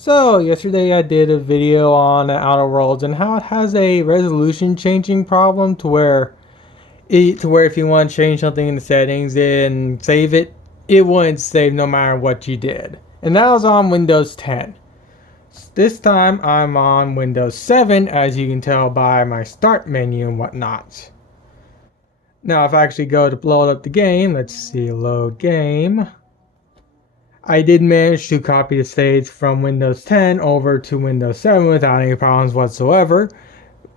So yesterday I did a video on Outer Worlds and how it has a resolution changing problem to where if you want to change something in the settings and save it, it wouldn't save no matter what you did. And that was on Windows 10. This time I'm on Windows 7, as you can tell by my start menu and whatnot. Now if I actually go to load up the game, let's see, load game. I did manage to copy the saves from Windows 10 over to Windows 7 without any problems whatsoever,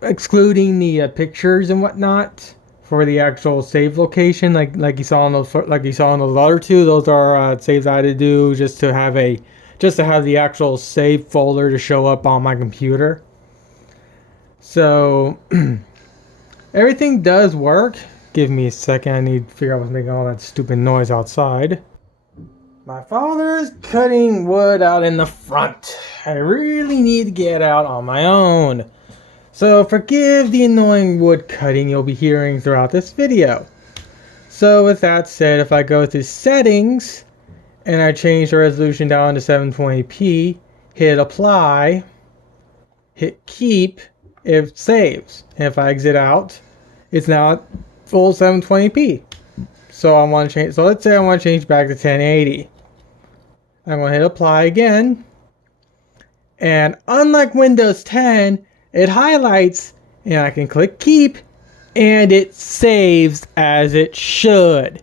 excluding the pictures and whatnot for the actual save location, like you saw in those other two. Those are saves I had to do just to have the actual save folder to show up on my computer. So everything does work. Give me a second. I need to figure out what's making all that stupid noise outside. My father is cutting wood out in the front. I really need to get out on my own. So forgive the annoying wood cutting you'll be hearing throughout this video. So with that said, if I go to settings and I change the resolution down to 720p, hit apply, hit keep, it saves. And if I exit out, it's now at full 720p. So I want to change. So let's say I want to change back to 1080. I'm going to hit apply again. And unlike Windows 10, it highlights and I can click keep and it saves as it should.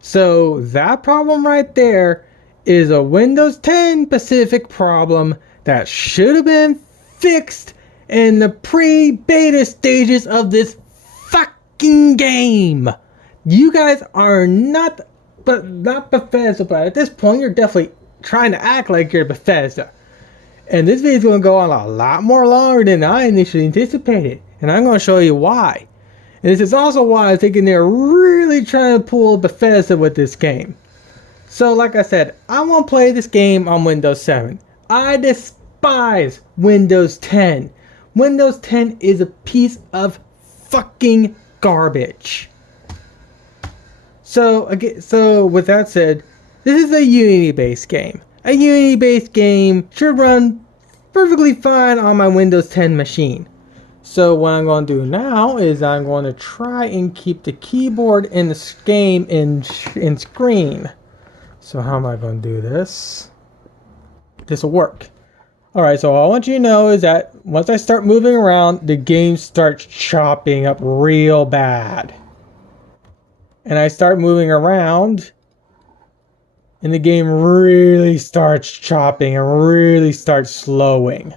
So that problem right there is a Windows 10 specific problem that should have been fixed in the pre-beta stages of this fucking game. You guys are not Bethesda, but at this point you're definitely trying to act like you're Bethesda. And this video is going to go on a lot more longer than I initially anticipated. And I'm going to show you why. And this is also why I'm thinking they're really trying to pull Bethesda with this game. So like I said, I want to play this game on Windows 7. I despise Windows 10. Windows 10 is a piece of fucking garbage. So with that said, this is a Unity-based game. A Unity-based game should run perfectly fine on my Windows 10 machine. So what I'm going to do now is I'm going to try and keep the keyboard in the game in screen. So how am I going to do this? This will work. Alright, so all I want you to know is that once I start moving around, the game starts chopping up real bad. And I start moving around, and the game really starts chopping and really starts slowing.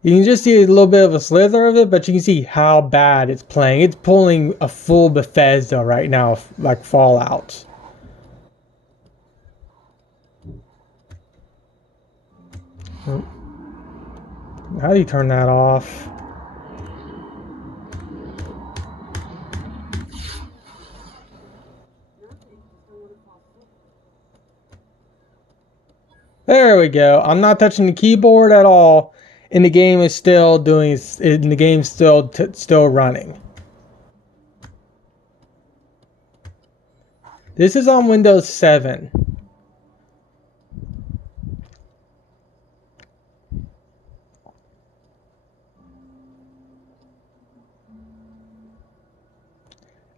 You can just see a little bit of a slither of it, but you can see how bad it's playing. It's pulling a full Bethesda right now, like Fallout. How do you turn that off? There we go. I'm not touching the keyboard at all, and the game is still doing. And the game's still running. This is on Windows 7.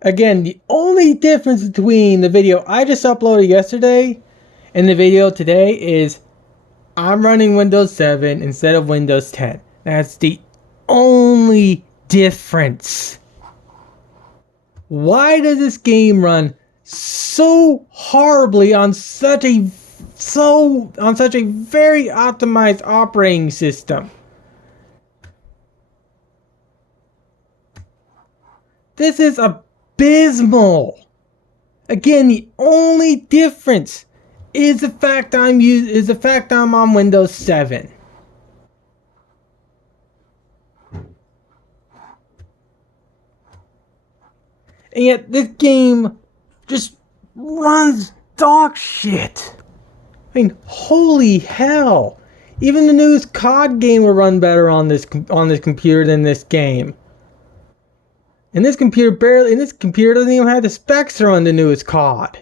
Again, the only difference between the video I just uploaded yesterday and the video today is I'm running Windows 7 instead of Windows 10. That's the only difference. Why does this game run so horribly on such a very optimized operating system? This is abysmal. Again, the only difference is the fact I'm on Windows 7. And yet this game just runs dog shit. I mean, holy hell. Even the newest COD game will run better on this computer than this game. And this computer doesn't even have the specs to run the newest COD.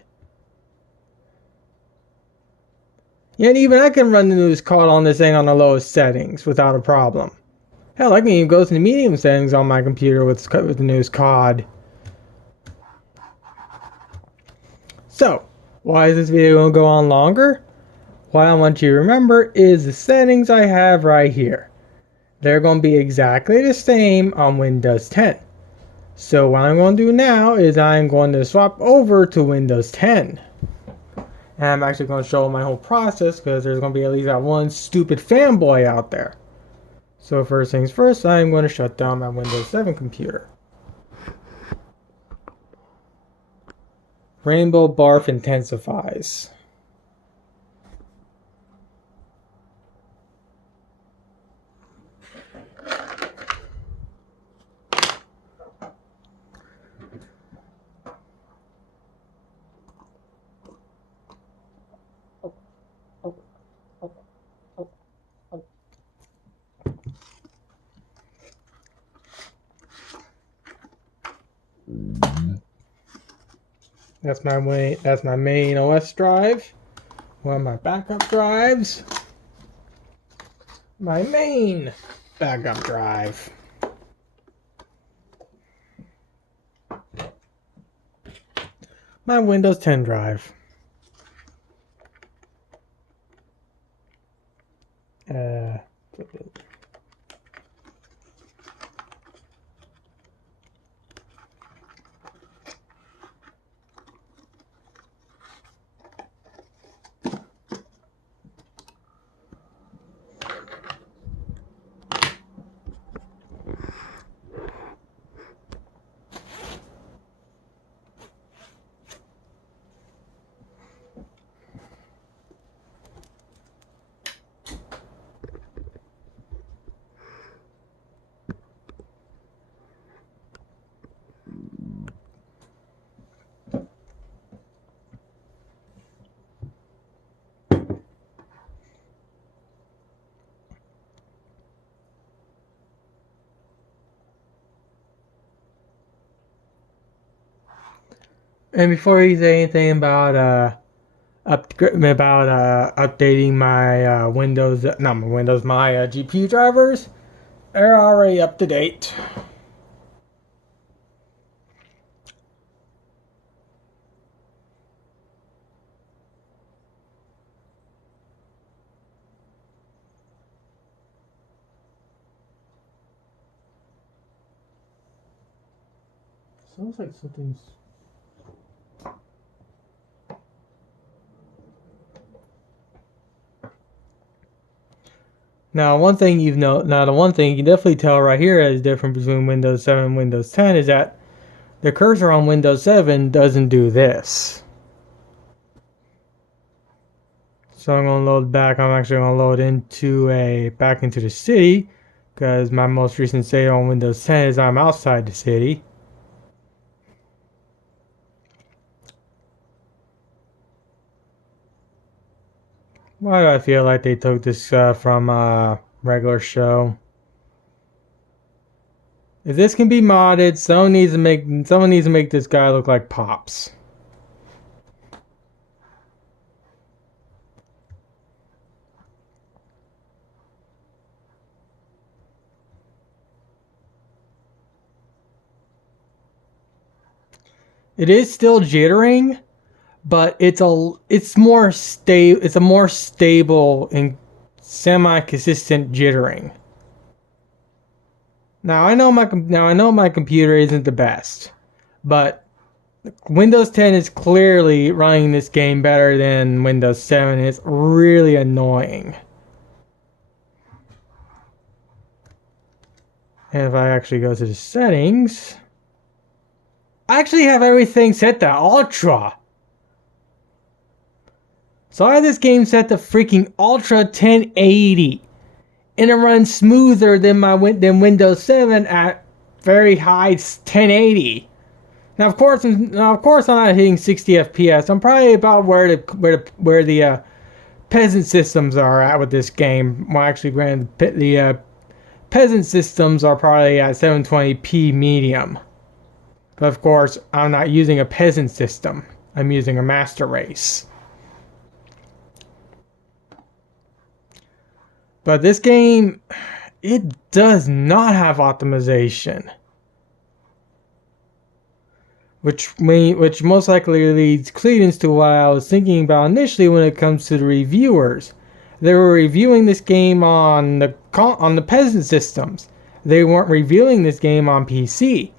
Yeah, and even I can run the news card on this thing on the lowest settings without a problem. Hell, I can even go to the medium settings on my computer with the news card. So, why is this video going to go on longer? What I want you to remember is the settings I have right here. They're going to be exactly the same on Windows 10. So what I'm going to do now is I'm going to swap over to Windows 10. And I'm actually going to show my whole process because there's going to be at least that one stupid fanboy out there. So first things first, I'm going to shut down my Windows 7 computer. Rainbow barf intensifies. That's my main OS drive. One of my backup drives. My main backup drive. My Windows 10 drive. And before you say anything about updating my my GPU drivers, they're already up to date. Sounds like something's. Now, the one thing you can definitely tell right here is different between Windows 7 and Windows 10 is that the cursor on Windows 7 doesn't do this. So I'm going to load back. I'm actually going to load back into the city because my most recent state on Windows 10 is I'm outside the city. Why do I feel like they took this from a regular show? If this can be modded, someone needs to make this guy look like Pops. It is still jittering, but it's a more stable and semi-consistent jittering. Now I know my computer isn't the best, but Windows 10 is clearly running this game better than Windows 7. It's really annoying. And if I actually go to the settings, I actually have everything set to Ultra. So I have this game set to freaking Ultra 1080. And it runs smoother than Windows 7 at very high 1080. Now of course I'm not hitting 60 FPS. I'm probably about where the peasant systems are at with this game. Well, actually, granted, the peasant systems are probably at 720p medium. But of course, I'm not using a peasant system. I'm using a master race. But this game, it does not have optimization. Which most likely leads credence to what I was thinking about initially when it comes to the reviewers. They were reviewing this game on the peasant systems. They weren't reviewing this game on PC.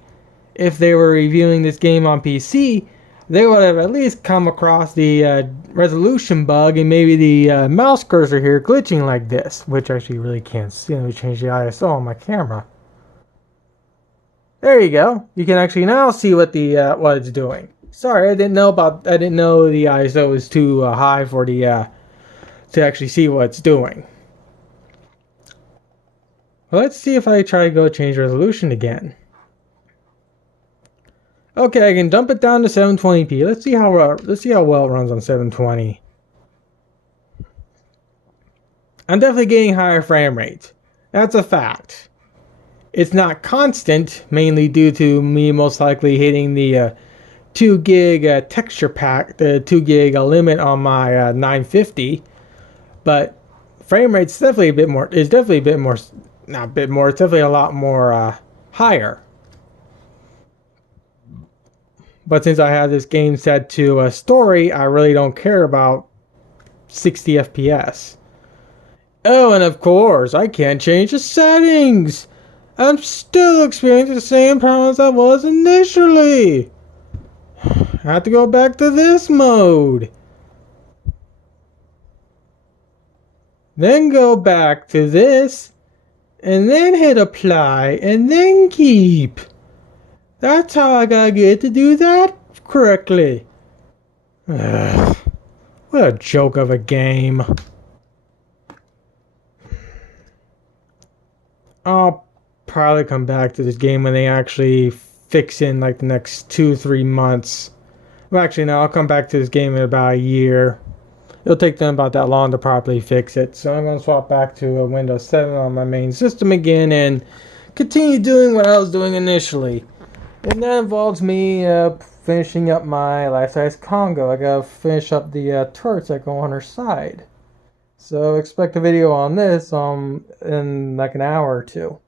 If they were reviewing this game on PC, they would have at least come across the resolution bug and maybe the mouse cursor here glitching like this, which actually really can't see. Let me change the ISO on my camera. There you go. You can actually now see what what it's doing. Sorry, I didn't know the ISO was too high for the to actually see what it's doing. Well, let's see if I try to go change resolution again. Okay, I can dump it down to 720p. Let's see how well it runs on 720. I'm definitely getting higher frame rates. That's a fact. It's not constant, mainly due to me most likely hitting the 2 gig texture pack, the 2 gig limit on my 950. But frame rate's definitely a bit more. It's definitely a bit more. Not a bit more. It's definitely a lot more higher. But since I have this game set to a story, I really don't care about 60 FPS. Oh, and of course, I can't change the settings. I'm still experiencing the same problems I was initially. I have to go back to this mode. Then go back to this. And then hit apply. And then keep. That's how I gotta get to do that correctly. Ugh, what a joke of a game. I'll probably come back to this game when they actually fix in like the next 2-3 months. Well, actually, no, I'll come back to this game in about a year. It'll take them about that long to properly fix it. So I'm going to swap back to a Windows 7 on my main system again and continue doing what I was doing initially. And that involves me finishing up my life-size Congo. I gotta finish up the turrets that go on her side. So expect a video on this in like an hour or two.